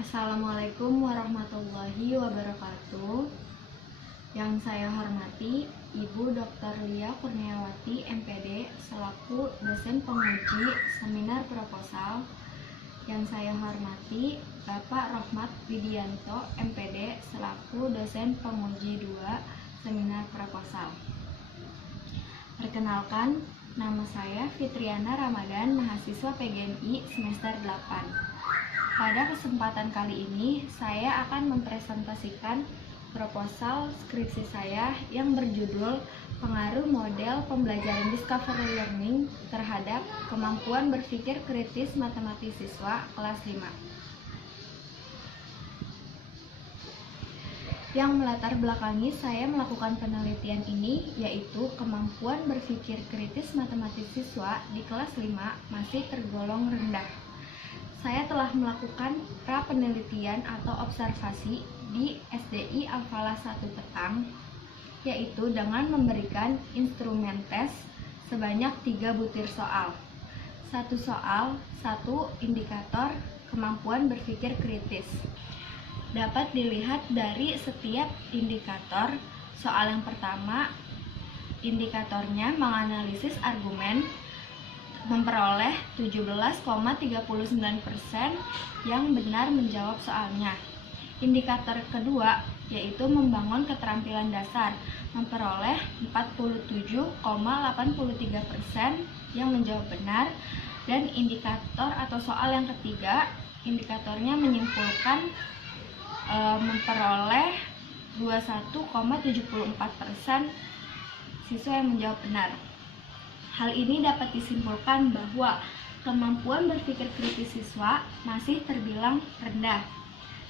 Assalamualaikum warahmatullahi wabarakatuh. Yang saya hormati Ibu Dr. Lia Kurniawati, MPD, selaku dosen penguji seminar proposal. Yang saya hormati Bapak Rohmat Widianto, MPD, selaku dosen penguji 2 seminar proposal. Perkenalkan, nama saya Fitriana Ramadan, mahasiswa PGMI semester 8. Pada kesempatan kali ini, saya akan mempresentasikan proposal skripsi saya yang berjudul Pengaruh Model Pembelajaran Discovery Learning terhadap Kemampuan Berpikir Kritis Matematis Siswa kelas 5. Yang melatar belakangi saya melakukan penelitian ini yaitu kemampuan berpikir kritis matematis siswa di kelas 5 masih tergolong rendah. Saya telah melakukan pra-penelitian atau observasi di SDI Al-Falah 1 Petang, yaitu dengan memberikan instrumen tes sebanyak 3 butir soal. 1 soal, 1 indikator kemampuan berpikir kritis. Dapat dilihat dari setiap indikator. Soal yang pertama, indikatornya menganalisis argumen, memperoleh 17,39% yang benar menjawab soalnya. Indikator kedua yaitu membangun keterampilan dasar, memperoleh 47,83% yang menjawab benar. Dan indikator atau soal yang ketiga, indikatornya menyimpulkan memperoleh 21,74% siswa yang menjawab benar. Hal ini dapat disimpulkan bahwa kemampuan berpikir kritis siswa masih terbilang rendah.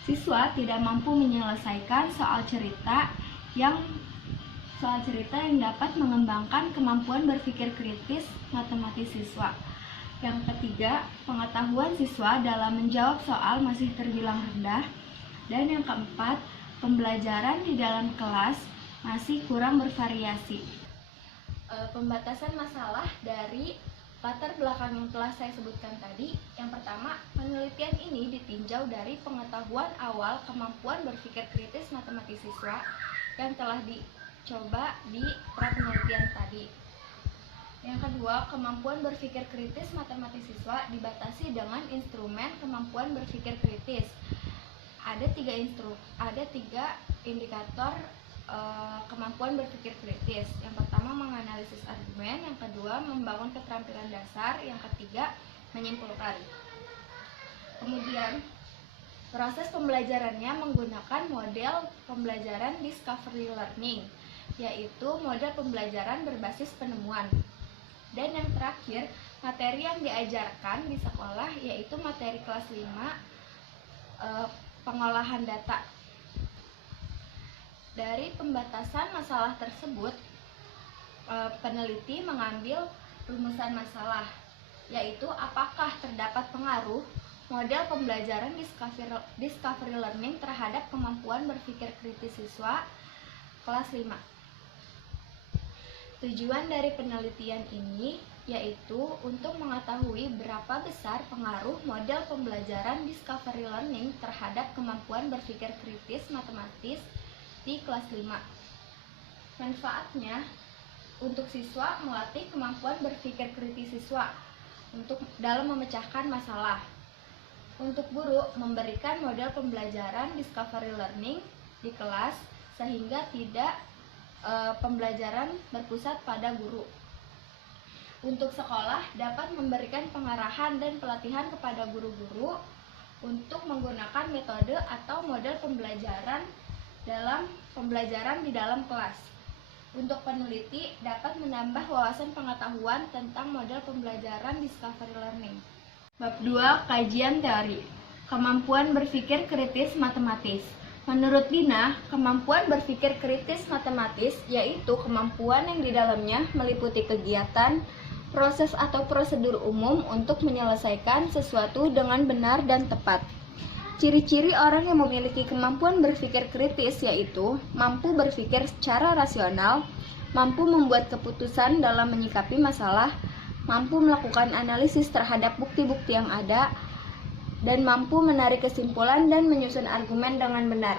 Siswa tidak mampu menyelesaikan soal cerita yang dapat mengembangkan kemampuan berpikir kritis matematis siswa. Yang ketiga, pengetahuan siswa dalam menjawab soal masih terbilang rendah. Dan yang keempat, pembelajaran di dalam kelas masih kurang bervariasi. Pembatasan masalah dari latar belakang yang telah saya sebutkan tadi. Yang pertama, penelitian ini ditinjau dari pengetahuan awal kemampuan berpikir kritis matematis siswa yang telah dicoba di pra-penelitian tadi. Yang kedua, kemampuan berpikir kritis matematis siswa dibatasi dengan instrumen kemampuan berpikir kritis. Ada tiga indikator kemampuan berpikir kritis. Yang pertama, menganalisis argumen. Yang kedua, membangun keterampilan dasar. Yang ketiga, menyimpulkan. Kemudian, proses pembelajarannya menggunakan model pembelajaran discovery learning, yaitu model pembelajaran berbasis penemuan. Dan yang terakhir, materi yang diajarkan di sekolah yaitu materi kelas 5, pengolahan data. Dari pembatasan masalah tersebut, peneliti mengambil rumusan masalah, yaitu apakah terdapat pengaruh model pembelajaran discovery learning terhadap kemampuan berpikir kritis siswa kelas 5. Tujuan dari penelitian ini yaitu untuk mengetahui berapa besar pengaruh model pembelajaran discovery learning terhadap kemampuan berpikir kritis matematis di kelas 5. Manfaatnya untuk siswa melatih kemampuan berpikir kritis siswa untuk dalam memecahkan masalah. Untuk guru memberikan model pembelajaran discovery learning di kelas sehingga tidak pembelajaran berpusat pada guru. Untuk sekolah dapat memberikan pengarahan dan pelatihan kepada guru-guru untuk menggunakan metode atau model pembelajaran dalam pembelajaran di dalam kelas. Untuk peneliti dapat menambah wawasan pengetahuan tentang model pembelajaran discovery learning. Bab 2, kajian teori. Kemampuan berpikir kritis matematis. Menurut Dina, kemampuan berpikir kritis matematis yaitu kemampuan yang di dalamnya meliputi kegiatan, proses atau prosedur umum untuk menyelesaikan sesuatu dengan benar dan tepat. Ciri-ciri orang yang memiliki kemampuan berpikir kritis yaitu mampu berpikir secara rasional, mampu membuat keputusan dalam menyikapi masalah, mampu melakukan analisis terhadap bukti-bukti yang ada, dan mampu menarik kesimpulan dan menyusun argumen dengan benar.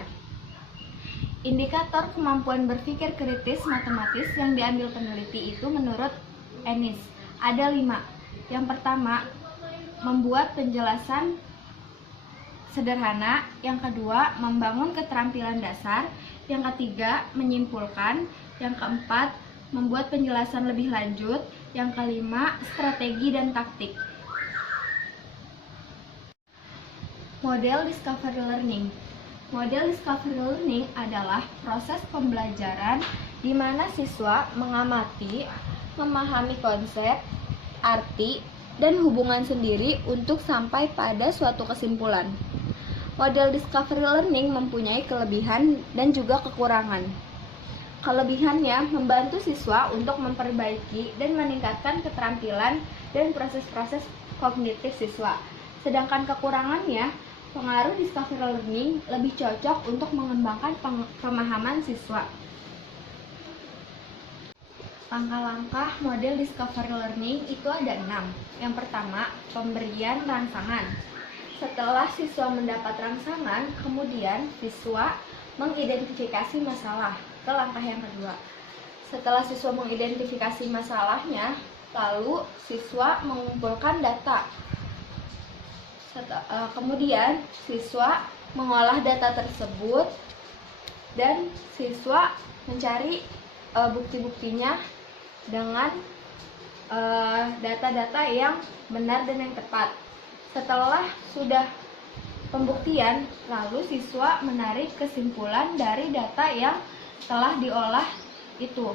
Indikator kemampuan berpikir kritis matematis yang diambil peneliti itu menurut Ennis ada 5. Yang pertama, membuat penjelasan sederhana. Yang kedua, membangun keterampilan dasar. Yang ketiga, menyimpulkan. Yang keempat, membuat penjelasan lebih lanjut. Yang kelima, strategi dan taktik. Model discovery learning. Model discovery learning adalah proses pembelajaran di mana siswa mengamati, memahami konsep, arti, dan hubungan sendiri untuk sampai pada suatu kesimpulan. Model discovery learning mempunyai kelebihan dan juga kekurangan. Kelebihannya membantu siswa untuk memperbaiki dan meningkatkan keterampilan dan proses-proses kognitif siswa. Sedangkan kekurangannya, pengaruh discovery learning lebih cocok untuk mengembangkan pemahaman siswa. Langkah-langkah model discovery learning itu ada 6. Yang pertama, pemberian rangsangan. Setelah siswa mendapat rangsangan, kemudian siswa mengidentifikasi masalah. Ke langkah yang kedua. Setelah siswa mengidentifikasi masalahnya, lalu siswa mengumpulkan data. Kemudian siswa mengolah data tersebut dan siswa mencari bukti-buktinya dengan data-data yang benar dan yang tepat. Setelah sudah pembuktian, lalu siswa menarik kesimpulan dari data yang telah diolah itu.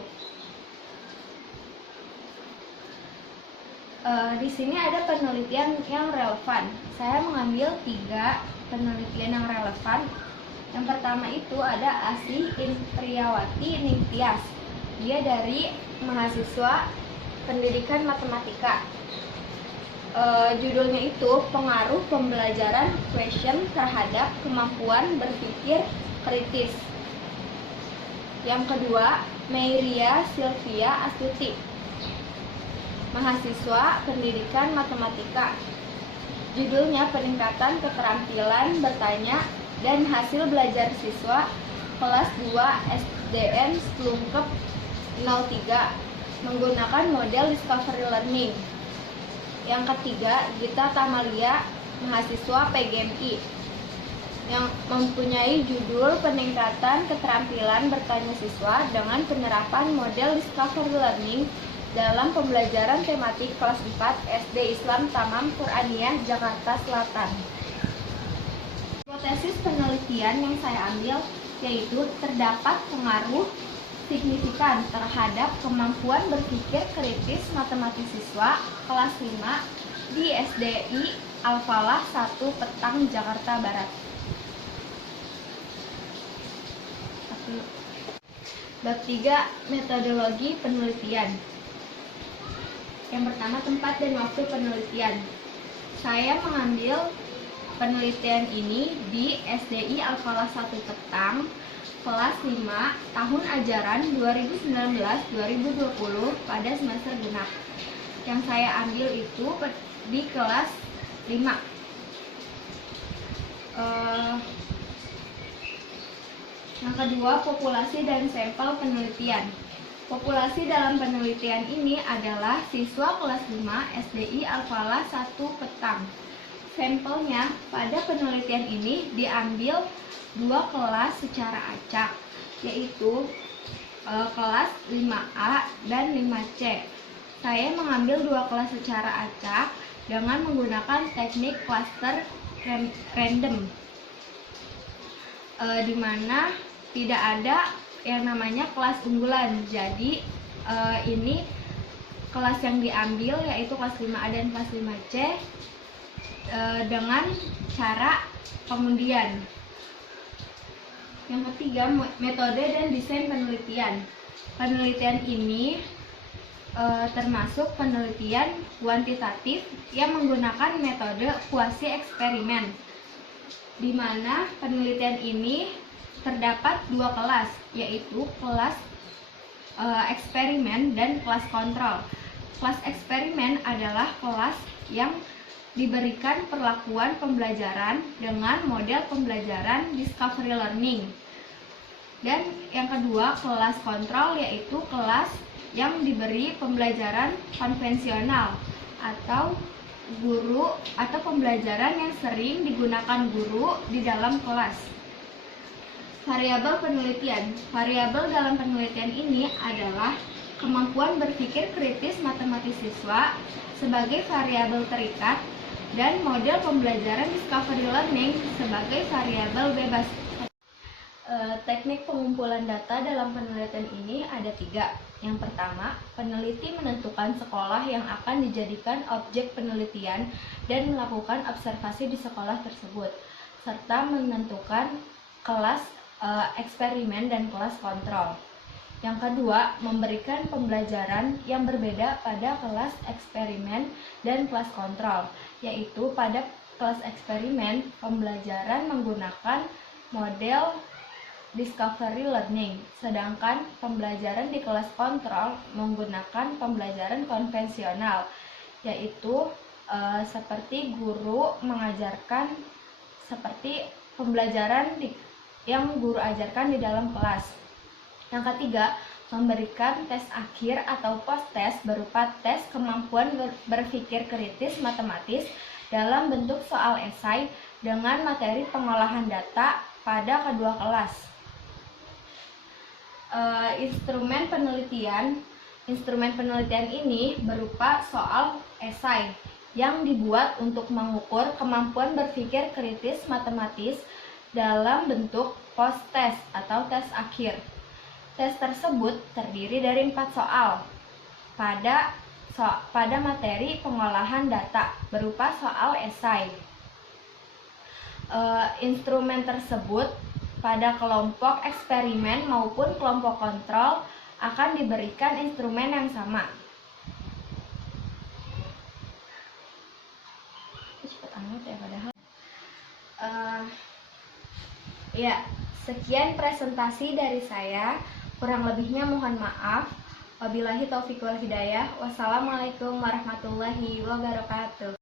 Di sini ada penelitian yang relevan. Saya mengambil 3 penelitian yang relevan. Yang pertama itu ada Asih Indriawati Ningtyas. Dia dari mahasiswa pendidikan matematika. Judulnya itu pengaruh pembelajaran question terhadap kemampuan berpikir kritis. Yang kedua, Meiria Sylvia Astuti, mahasiswa pendidikan matematika. Judulnya peningkatan keterampilan bertanya dan hasil belajar siswa kelas 2 SDN Slungkep 03 menggunakan model discovery learning. Yang ketiga, Gita Tamalia, mahasiswa PGMI, yang mempunyai judul peningkatan keterampilan bertanya siswa dengan penerapan model discovery learning dalam pembelajaran tematik kelas 4 SD Islam Tamam Quraniyah Jakarta Selatan. Hipotesis penelitian yang saya ambil yaitu terdapat pengaruh signifikan terhadap kemampuan berpikir kritis matematis siswa kelas 5 di SDI Al-Falah 1 Petang Jakarta Barat. Bab 3, metodologi penelitian. Yang pertama, tempat dan waktu penelitian. Saya mengambil penelitian ini di SDI Al-Falah 1 Petang, kelas 5, tahun ajaran 2019-2020 pada semester genap. Yang saya ambil itu di kelas 5. Yang kedua, populasi dan sampel penelitian. Populasi dalam penelitian ini adalah siswa kelas 5 SDI Al-Falah 1 Petang. Sampelnya pada penelitian ini diambil 2 kelas secara acak, yaitu kelas 5A dan 5C. Saya mengambil 2 kelas secara acak dengan menggunakan teknik cluster random, di mana tidak ada yang namanya kelas unggulan. Jadi ini kelas yang diambil yaitu kelas 5A dan kelas 5C dengan cara pengundian. Yang ketiga, metode dan desain penelitian. Penelitian ini termasuk penelitian kuantitatif yang menggunakan metode kuasi eksperimen, di mana penelitian ini terdapat 2 kelas, yaitu kelas eksperimen dan kelas kontrol. Kelas eksperimen adalah kelas yang diberikan perlakuan pembelajaran dengan model pembelajaran discovery learning. Dan yang kedua, kelas kontrol, yaitu kelas yang diberi pembelajaran konvensional atau guru atau pembelajaran yang sering digunakan guru di dalam kelas. Variabel penelitian. Variabel dalam penelitian ini adalah kemampuan berpikir kritis matematis siswa sebagai variabel terikat dan model pembelajaran discovery learning sebagai variabel bebas. Teknik pengumpulan data dalam penelitian ini ada 3. Yang pertama, peneliti menentukan sekolah yang akan dijadikan objek penelitian dan melakukan observasi di sekolah tersebut, serta menentukan kelas eksperimen dan kelas kontrol. Yang kedua, memberikan pembelajaran yang berbeda pada kelas eksperimen dan kelas kontrol, yaitu pada kelas eksperimen pembelajaran menggunakan model discovery learning, sedangkan pembelajaran di kelas kontrol menggunakan pembelajaran konvensional, yaitu seperti guru mengajarkan seperti pembelajaran yang guru ajarkan di dalam kelas. Yang ketiga, memberikan tes akhir atau post-test berupa tes kemampuan berpikir kritis matematis dalam bentuk soal esai dengan materi pengolahan data pada kedua kelas. Instrumen penelitian ini berupa soal esai yang dibuat untuk mengukur kemampuan berpikir kritis matematis dalam bentuk post-test atau tes akhir. Tes tersebut terdiri dari 4 soal pada materi pengolahan data berupa soal esai. Instrumen tersebut pada kelompok eksperimen maupun kelompok kontrol akan diberikan instrumen yang sama. Cepat amat ya padahal. Sekian presentasi dari saya. Kurang lebihnya mohon maaf. Wabillahi taufiq wal hidayah. Wassalamualaikum warahmatullahi wabarakatuh.